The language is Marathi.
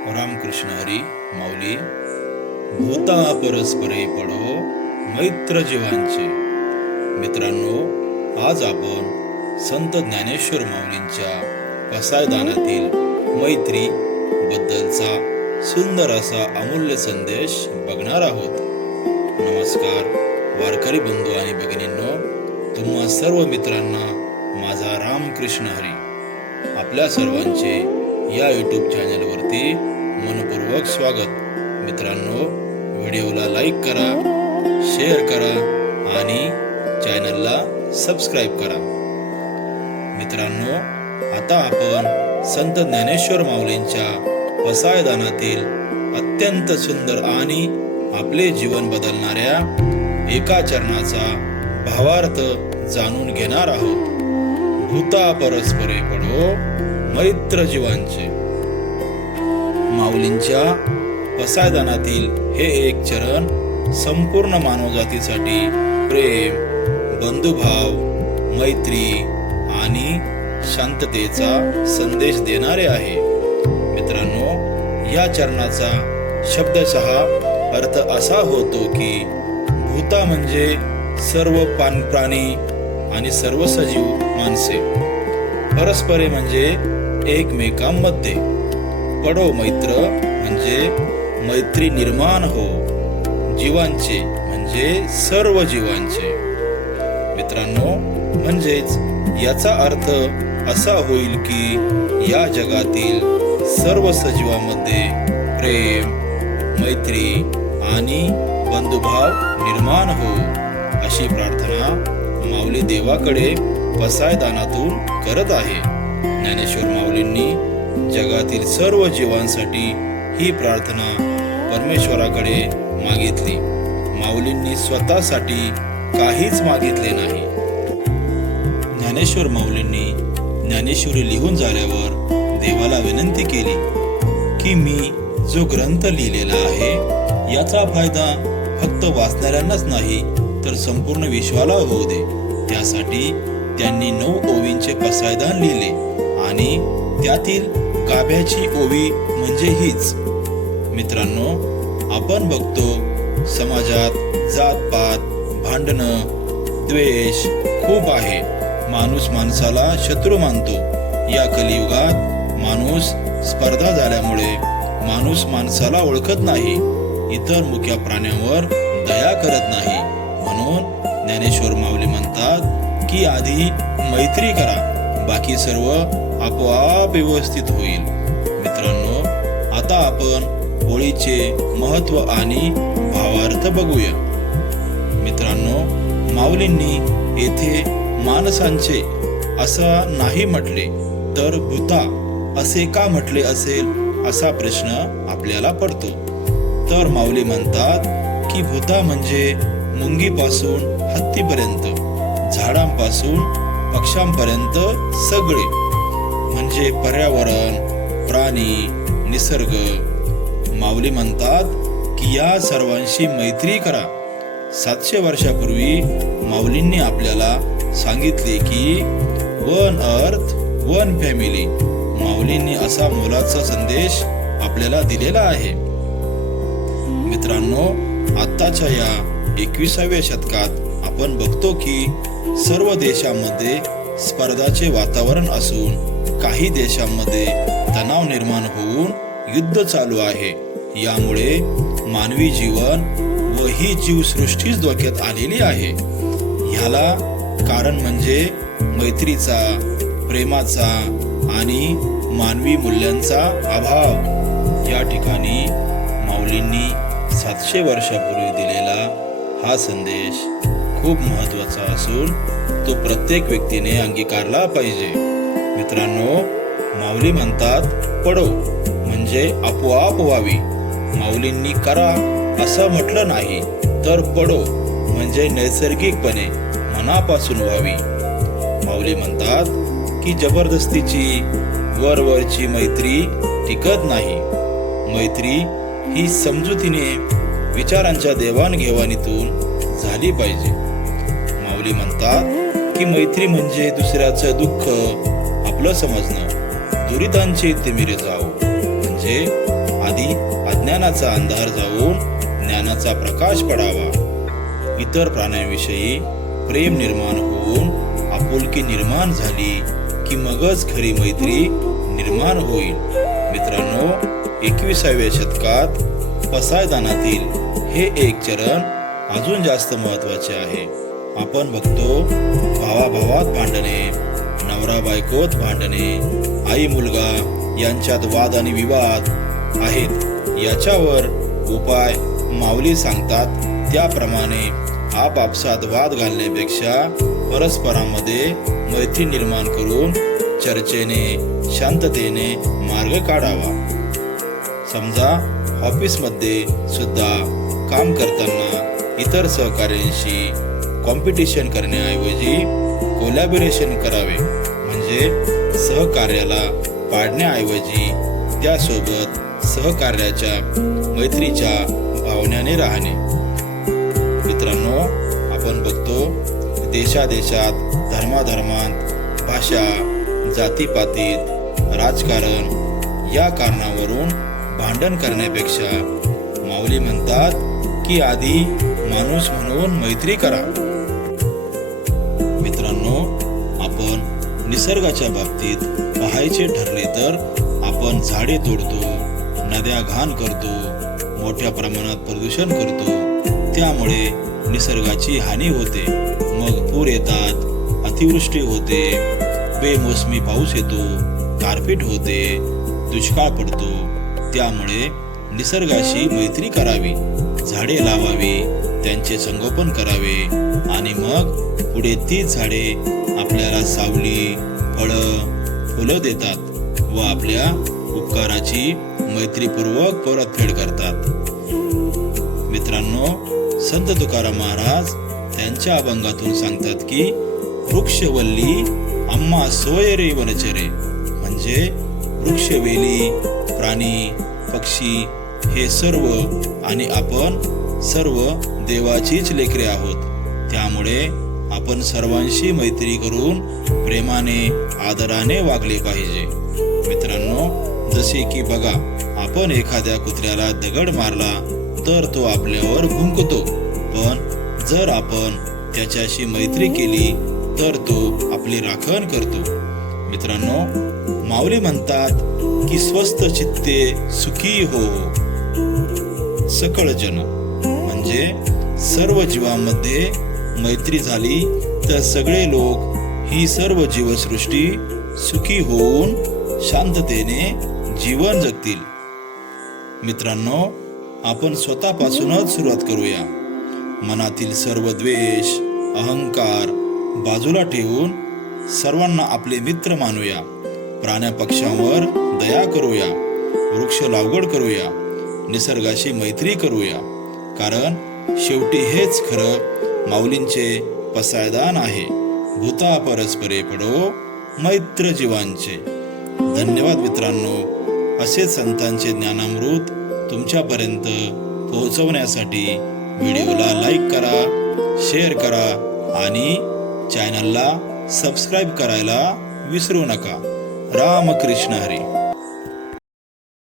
रामकृष्ण हरी माऊली. भूता परस्परे पडो मैत्र जीवांचे. मित्रांनो, आज आपण संत ज्ञानेश्वर माऊलींच्या पसायदानातील मैत्री बद्दलचा सुंदर असा अमूल्य संदेश बघणार आहोत. नमस्कार वारकरी बंधू आणि भगिनींनो, तुम्हा सर्व मित्रांना माझा रामकृष्ण हरी. आपल्या सर्वांचे या यूट्यूब चॅनलवरती मनपूर्वक स्वागत. मित्रांनो, व्हिडिओला लाईक करा, शेअर करा आणि चॅनलला सबस्क्राईब करा. मित्रांनो, आता आपण संत ज्ञानेश्वर माऊलींच्या पसायदानातील अत्यंत सुंदर आणि आपले जीवन बदलणाऱ्या एका चरणाचा भावार्थ जाणून घेणार आहोत. भूता परस्परे पडो मैत्र जीवांचे. माऊलींच्या पसायदानातील हे एक चरण संपूर्ण मानवजातीसाठी प्रेम, बंधुभाव, मैत्री आणि शांततेचा संदेश देणारे आहे. मित्रांनो, या चरणाचा शब्दशः अर्थ असा होतो की भूता म्हणजे सर्व प्राणी आणि सर्व सजीव माणसे. परस्परे म्हणजे एकमेकांमध्ये. पडो मैत्र म्हणजे मैत्री निर्माण हो. जीवांचे म्हणजे सर्व जीवांचे. मित्रांनो, म्हणजेच याचा अर्थ असा होईल की या जगातील सर्व सजीवांमध्ये प्रेम, मैत्री आणि बंधुभाव निर्माण हो, अशी प्रार्थना माऊली देवाकडे पसायदानातून करत आहे. ज्ञानेश्वर माऊलींनी जगातील सर्व जीवांसाठी ही प्रार्थना परमेश्वराकडे मागितली. माऊलींनी स्वतःसाठी काहीच मागितले नाही. ज्ञानेश्वर माऊलींनी ज्ञानेश्वरी लिहून झाल्यावर देवाला विनंती केली की मी जो ग्रंथ लिहिलेला आहे याचा फायदा फक्त वाचणाऱ्यांनाच नाही तर संपूर्ण विश्वाला होऊ दे. त्यासाठी त्यांनी 9 ओवींचे पसायदान लिहिले आणि त्यातील गाभ्याची ओवी म्हणजे हीच. मित्रांनो, आपण बघतो समाजात जातपात, भांडणं, द्वेष खूप आहे. माणूस माणसाला शत्रू मानतो. या कलियुगात माणूस स्पर्धा झाल्यामुळे माणूस माणसाला ओळखत नाही, इतर मुक्या प्राण्यांवर दया करत नाही. म्हणून ज्ञानेश्वर माऊली म्हणतात की आधी मैत्री करा, बाकी सर्व आपोआप व्यवस्थित होईल. मित्रांनो, आता आपण होळीचे महत्व आणि भावार्थ बघूया. मित्रांनो, माऊलींनी येथे माणसांचे असं नाही म्हटले तर भूता असे का म्हटले असेल असा प्रश्न आपल्याला पडतो. तर माऊली म्हणतात की भूता म्हणजे मुंगीपासून हत्तीपर्यंत, झाडांपासून पक्ष्यांपर्यंत सगळे, म्हणजे पर्यावरण, प्राणी, निसर्ग. माऊली म्हणतात की या सर्वांशी मैत्री करा. 700 वर्षापूर्वी माऊलींनी आपल्याला सांगितले की वन अर्थ वन फॅमिली. माऊलींनी असा मोलाचा संदेश आपल्याला दिलेला आहे. मित्रांनो, आताच्या या 21व्या शतकात आपण बघतो की सर्व देशांमध्ये स्पर्धाचे वातावरण असून काही देशांमध्ये तणाव निर्माण होऊन युद्ध चालू आहे. यामुळे मानवी जीवन व ही जीवसृष्टीच धोक्यात आलेली आहे. ह्याला कारण म्हणजे मैत्रीचा, प्रेमाचा आणि मानवी मूल्यांचा अभाव. या ठिकाणी माऊलींनी 700 वर्षापूर्वी दिलेला हा संदेश खूप महत्वाचा असून तो प्रत्येक व्यक्तीने अंगीकारला पाहिजे. मित्रांनो, माऊली म्हणतात पडो म्हणजे आपोआप व्हावी. माऊलींनी करा असं म्हटलं नाही तर पडो म्हणजे नैसर्गिकपणे मनापासून व्हावी. माऊली म्हणतात की जबरदस्तीची वरवरची मैत्री टिकत नाही. मैत्री ही समजुतीने विचारांच्या देवाणघेवाणीतून झाली पाहिजे. माऊली म्हणतात की मैत्री म्हणजे दुसऱ्याचं दुःख आपलं समजणं, दुरितांचे तिमिरे जाऊ, म्हणजे अज्ञानाचा अंधार जाऊन ज्ञानाचा प्रकाश पडावा. इतर प्राण्यांविषयी प्रेम निर्माण होऊन आपुलकी निर्माण झाली की मगच खरी मैत्री निर्माण होईल. मित्रांनो, 21व्या शतकात पसायदानातील हे एक चरण अजून जास्त महत्वाचे आहे. आपण बघतो भावाभावात भांडणे, नवरा बायकोत भांडणे, आई मुलगा यांच्यात वाद आणि विवाद आहेत. याच्यावर उपाय माऊली सांगतात त्याप्रमाणे आपापसात वाद घालण्यापेक्षा परस्परांमध्ये मैत्री निर्माण करून चर्चेने, शांततेने मार्ग काढावा. समजा ऑफिसमध्ये सुद्धा काम करताना इतर सहकाऱ्यांशी कॉम्पिटिशन करण्याऐवजी कोलॅबोरेशन करावे. म्हणजे सहकार्याला पाडण्याऐवजी त्यासोबत सहकार्याच्या मैत्रीच्या भावनेने राहणे. मित्रांनो, आपण बघतो देशादेशात, धर्माधर्मांत, भाषा, जातीपातीत, राजकारण या कारणावरून भांडण करण्यापेक्षा माऊली म्हणतात की आधी माणूस म्हणून मैत्री करा. मित्रांनो, आपण निसर्गाच्या बाबतीत पाहायचे ठरले तर आपण झाडे तोडतो, नद्या घाण करतो, मोठ्या प्रमाणात प्रदूषण करतो. त्यामुळे निसर्गाची हानी होते. मग पूर येतात, अतिवृष्टी होते, बेमोसमी पाऊस येतो, गारपीट होते, दुष्काळ पडतो. त्यामुळे निसर्गाशी मैत्री करावी, झाडे लावावी, त्यांचे संगोपन करावे आणि मग पुढे तीच झाडे आपल्याला सावली, फळं, फुलं देतात व आपल्या उपकाराची मैत्रीपूर्वक परतफेड करतात. मित्रांनो, संत तुकाराम महाराज त्यांच्या अभंगातून सांगतात की वृक्षवल्ली आम्हा सोय रे वनचरे. म्हणजे वृक्षवेली, प्राणी, पक्षी हे सर्व आणि आपण सर्व देवाचीच लेकरे आहोत. त्यामुळे आपण सर्वांशी मैत्री करून प्रेमाने, आदराने वागले पाहिजे. मित्रांनो, जसे की बघा, आपण एखाद्या कुत्र्याला दगड मारला तर तो आपल्यावर भुंकतो, पण जर आपण त्याच्याशी मैत्री केली तर तो आपली राखण करतो. मित्रांनो, माऊली म्हणतात की स्वस्थ चित्ते सुखी हो सकळ जन. म्हणजे सर्व जीवांमध्ये मैत्री झाली तर सगळे लोक, ही सर्व जीवसृष्टी सुखी होऊन शांततेने जीवन जगतील. मित्रांनो, आपण स्वतःपासूनच सुरुवात करूया. मनातील सर्व द्वेष, अहंकार बाजूला ठेवून सर्वांना आपले मित्र मानूया. प्राण्या पक्ष्यांवर दया करूया, वृक्ष लागवड करूया, निसर्गाशी मैत्री करूया. कारण शेवटी हेच खरं माऊलींचे पसायदान आहे. भूता परस्परे पडो मैत्र जीवांचे. धन्यवाद मित्रांनो. असे संतांचे ज्ञानामृत तुमच्यापर्यंत पोहोचवण्यासाठी व्हिडिओला लाईक करा, शेअर करा आणि चॅनलला सबस्क्राईब करायला विसरू नका. रामकृष्ण हरी.